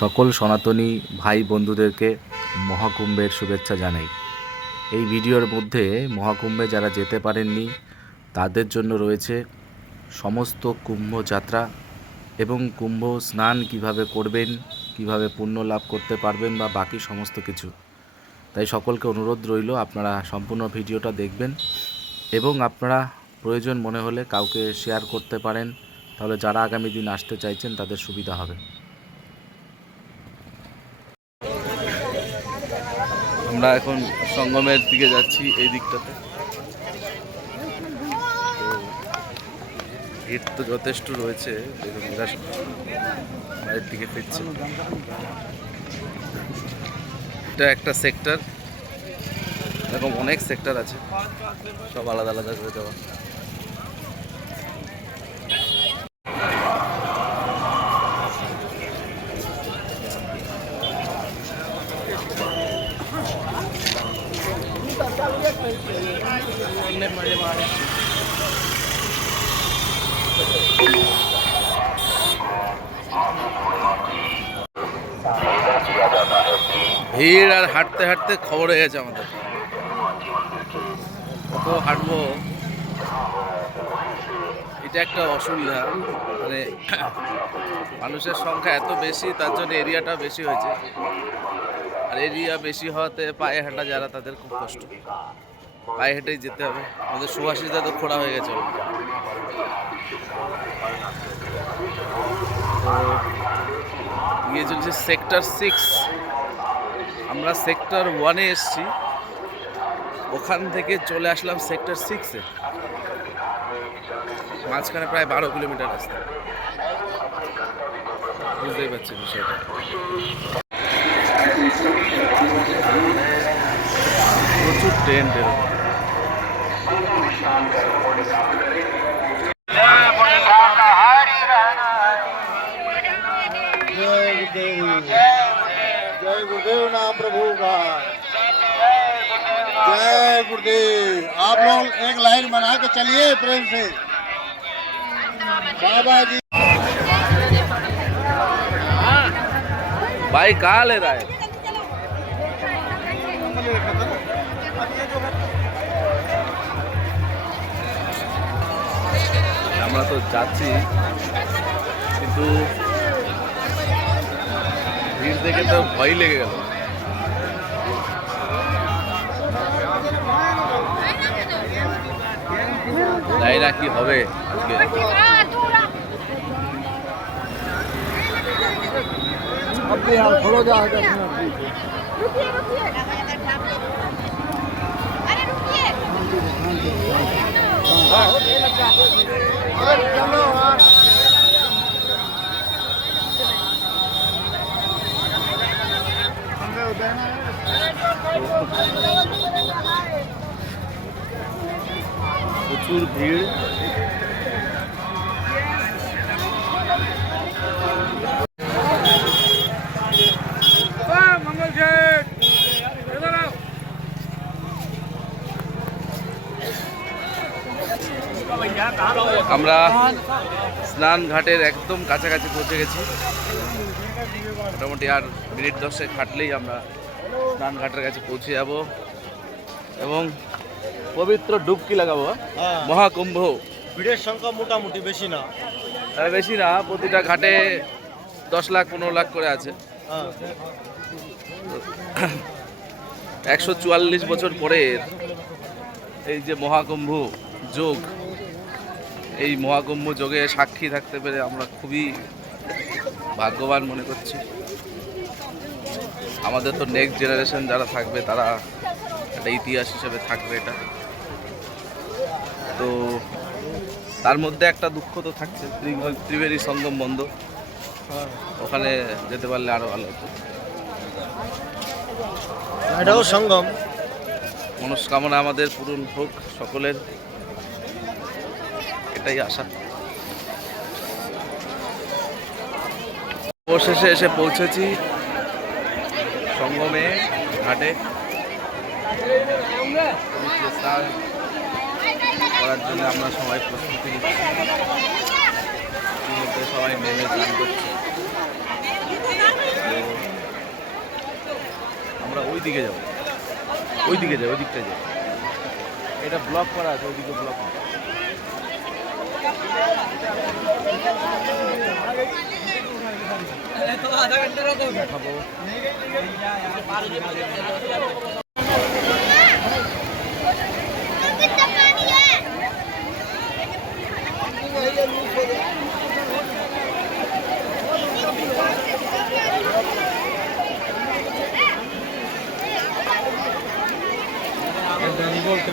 সকল সনাতনী ভাই বন্ধুদেরকে মহাকুম্ভের শুভেচ্ছা জানাই। এই ভিডিওর মধ্যে মহাকুম্ভে যারা যেতে পারেননি, তাদের জন্য রয়েছে সমস্ত কুম্ভ যাত্রা এবং কুম্ভ স্নান কীভাবে করবেন, কীভাবে পুণ্য লাভ করতে পারবেন বা বাকি সমস্ত কিছু। তাই সকলকে অনুরোধ রইল, আপনারা সম্পূর্ণ ভিডিওটা দেখবেন এবং আপনারা প্রয়োজন মনে হলে কাউকে শেয়ার করতে পারেন। তাহলে যারা আগামী দিন আসতে চাইছেন, তাদের সুবিধা হবে। আমরা এখন সঙ্গমের দিকে যাচ্ছি এই দিকটাতে। ভিড় তো যথেষ্ট রয়েছে বাড়ির দিকে ফিরছে। এটা একটা সেক্টর, এরকম অনেক সেক্টর আছে, সব আলাদা আলাদা করে দেওয়া। ভিড় আর হাঁটতে হাঁটতে খবর হয়ে গেছে আমাদের। কত হাঁটবো? এটা একটা অসুবিধা। মানে মানুষের সংখ্যা এত বেশি, তার জন্য এরিয়াটা বেশি হয়েছে। আর এরিয়া বেশি হওয়াতে পায়ে হাঁটা যারা, তাদের খুব কষ্ট। পায়ে হেঁটেই যেতে হবে। আমাদের সুভাষিতা তো খোড়া হয়ে গেছে। গিয়ে চলছে সেক্টর সিক্স। আমরা সেক্টর ওয়ানে এসছি। ওখান থেকে চলে আসলাম সেক্টর সিক্সে মাঝখানে প্রায় বারো কিলোমিটার রাস্তা। বুঝতেই পারছি বিষয়টা। প্রচুর ট্রেন ট্রেন जय गुरुदेव आप लोग एक लाइन बना के चलिए प्रेम से बाबा जी भाई कहाँ ले रहा है আমরা তো যাচ্ছি কিন্তু ভিড় দেখে তো ভয় লেগে গেল জানি না কি হবে আজকে अपने यहाँ खोलो जाएगा আমরা স্নান ঘাটের একদম কাছাকাছি পৌঁছে গেছি। মোটামুটি আর মিনিট দশেক খাটলেই আমরা স্নান ঘাটের কাছে পৌঁছে যাব এবং পবিত্র ডুবকি লাগাবো হ্যাঁ? মহাকুম্ভ। ভিড়ের সংখ্যা মোটামুটি বেশি না। বেশি না প্রতিটা ঘাটে দশ লাখ পনেরো লাখ করে আছে। হ্যাঁ। একশো চুয়াল্লিশ বছর পরে এই যে মহাকুম্ভ যোগ এই মহাকুম্ভ যোগে সাক্ষী থাকতে পেরে আমরা খুবই ভাগ্যবান মনে করছি। আমাদের তো নেক্সট জেনারেশন যারা থাকবে তারা একটা ইতিহাস হিসেবে থাকবে এটা। তো তার মধ্যে একটা দুঃখ তো থাকছে ত্রিবেণী সঙ্গম বন্ধ। ওখানে যেতে পারলে আরও ভালো হতো। এটাও সঙ্গম। মনস্কামনা আমাদের পূরণ হোক সকলের। এটাই আশা। অবশেষে এসে পৌঁছেছি সঙ্গমে ঘাটে। করার জন্য আমরা সবাই প্রস্তুতি নিচ্ছি। সবাই নেমে স্নান করছি। আমরা ওই দিকে যাও ওই দিকে যাও ওই দিকটা যাও এটা ব্লক করা আছে ওই দিকে ব্লক দেখাবো Danny Volker,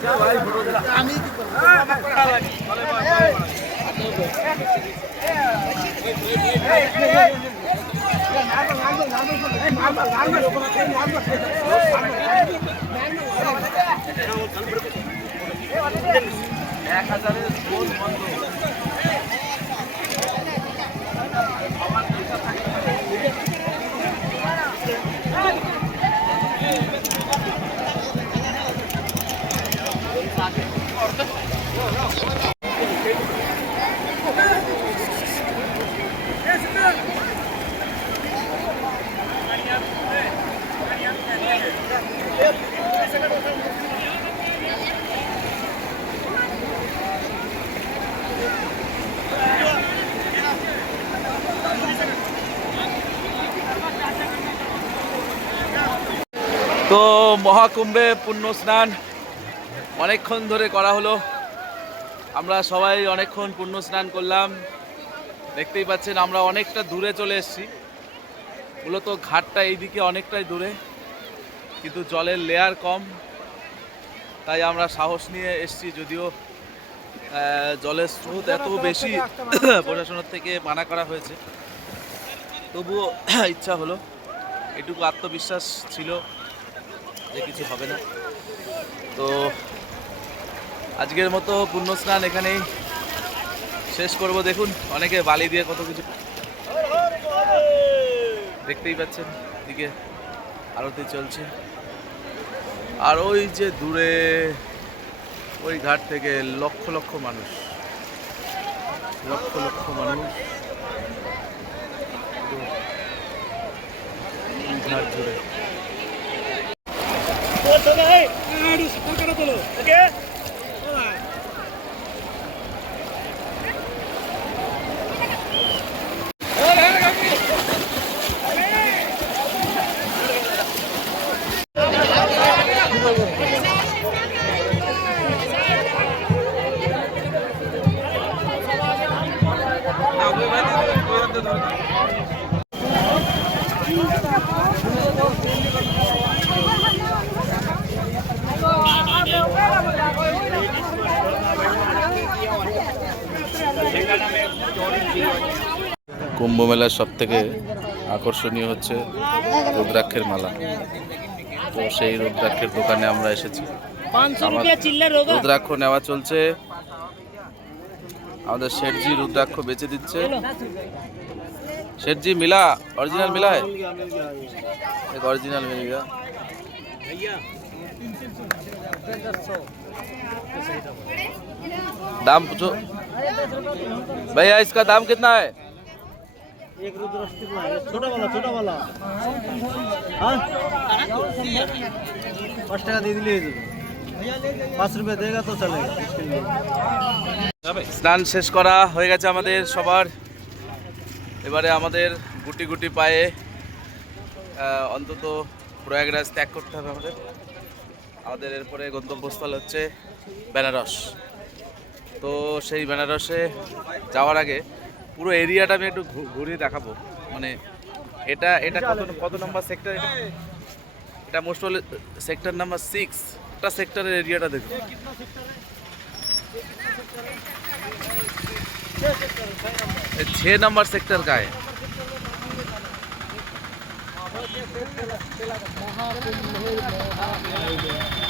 আমি হাজারের করব তো মহাকুম্ভে পুণ্য স্নান অনেকক্ষণ ধরে করা হলো। আমরা সবাই অনেকক্ষণ পুণ্য স্নান করলাম। দেখতেই পাচ্ছেন আমরা অনেকটা দূরে চলে এসেছি। মূলত ঘাটটা এইদিকে অনেকটাই দূরে, কিন্তু জলের লেয়ার কম। তাই আমরা সাহস নিয়ে এসছি যদিও জলের স্রোত এত বেশি প্রশাসনের থেকে মানা করা হয়েছে। তবুও ইচ্ছা হলো, এটুকু আত্মবিশ্বাস ছিল। যে কিছু হবে না। তো আজকের মতো পূর্ণ স্নান এখানেই শেষ করব। দেখুন, অনেকে বালি দিয়ে কত কিছু দেখতেই পাচ্ছেন দিকে আরতি চলছে। আর ওই যে দূরে, ওই ঘাট থেকে লক্ষ লক্ষ মানুষ, লক্ষ লক্ষ মানুষ। ঘাট জুড়ে ओके কুম্ভ মেলার সব থেকে আকর্ষণীয় হচ্ছে রুদ্রাক্ষের মালা তো সেই রুদ্রাক্ষের দোকানে আমরা এসেছি আমার রুদ্রাক্ষ নেওয়া চলছে আমাদের শেঠজি রুদ্রাক্ষ বেচে দিচ্ছে শেঠজি মিলা অরিজিনাল মিলা है एक ओरिजिनल मिल गया दाम पूछो भैया इसका दाम कितना है एक रुद्राक्ष कितना है छोटा वाला छोटा वाला हाँ पाँच टका दे दिले पाँच रुपया देगा तो चलेगा इसके लिए স্নান শেষ করা হয়ে গেছে আমাদের সবার এবারে আমাদের গুটি গুটি পায়ে আহ, অন্তত প্রয়াগরাজ ত্যাগ করতে হবে আমাদের আমাদের এরপরে গন্তব্যস্থল হচ্ছে বেনারস তো সেই বেনারসে যাওয়ার আগে পুরো এরিয়াটা আমি একটু ঘু- ঘুরিয়ে দেখাবো মানে এটা এটা কত কত নম্বর সেক্টর এটা এটা মোস্ট হলে সেক্টর নাম্বার সিক্স একটা সেক্টরের এরিয়াটা দেখুন ये छह नंबर सेक्टर का है ये